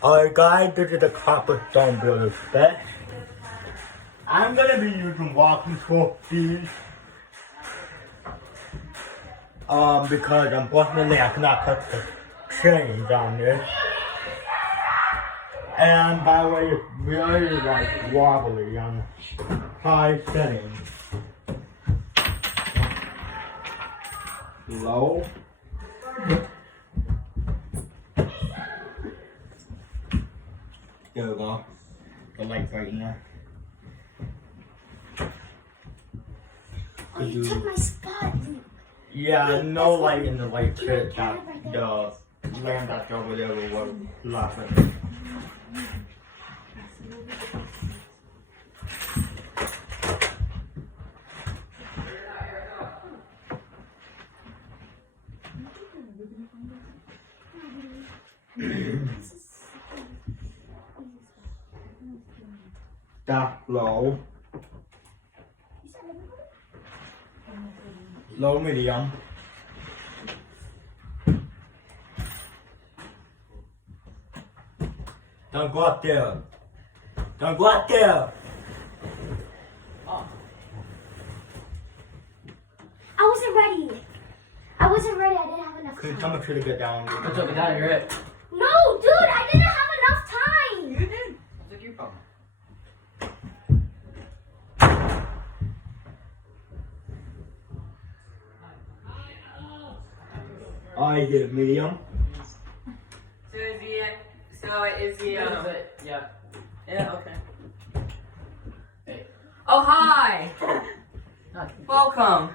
Alright guys, this is the Copperstone Harbor Breeze. I'm gonna be using walking speed. Because unfortunately I cannot touch the chains on this. And by the way, it's really like wobbly on high settings. Low. There we go. The light's right in there. Oh, you took my spot. Yeah, no light in the light pit that the land that's over there was laughing. That low. Low medium. Don't go up there. Don't go up there. I wasn't ready. I didn't have enough Could you time. tell me to get down? What's up, down? You're it. No, dude, I didn't have enough time. You did. What's your problem? I get medium. So is the Yeah. Yeah, okay. Hey. Oh hi! Welcome.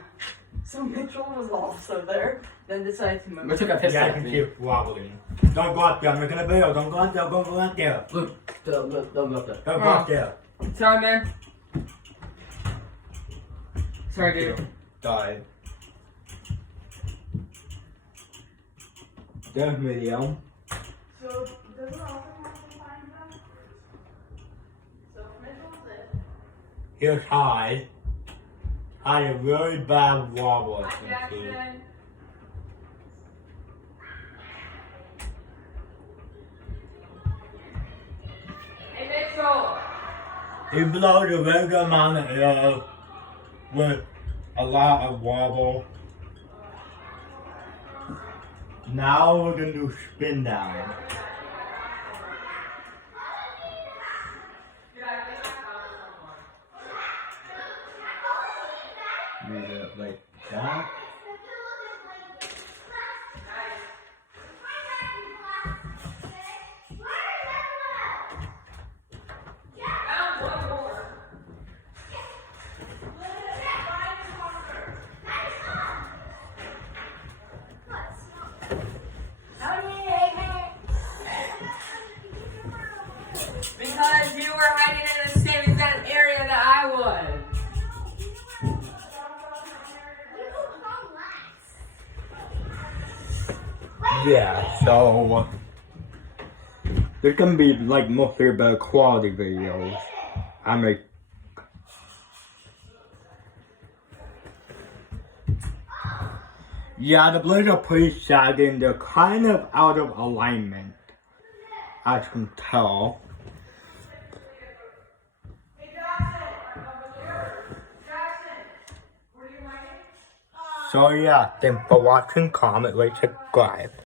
So Mitchell was also there, then decided to move. We took a piss Yeah, I at can me. keep wobbling. Don't go up there. I'm making a video. Don't go up there. Don't go up there. Look, don't go up there. Don't go up there. Sorry man. Sorry dude. Die. There's medium. So does it also have to find them? So Mitchell's it. Here's high. High is really bad wobble. As you can see. Hey Mitchell. It blows a regular amount of air with a lot of wobble. Now we're gonna do spin down. Move it like that. Because you were hiding in the same exact area that I was. Yeah, so there's gonna be like mostly better quality videos. I make. Yeah, the blades are pretty sagging. They're kind of out of alignment, as you can tell. So yeah, thanks for watching, comment, rate, subscribe.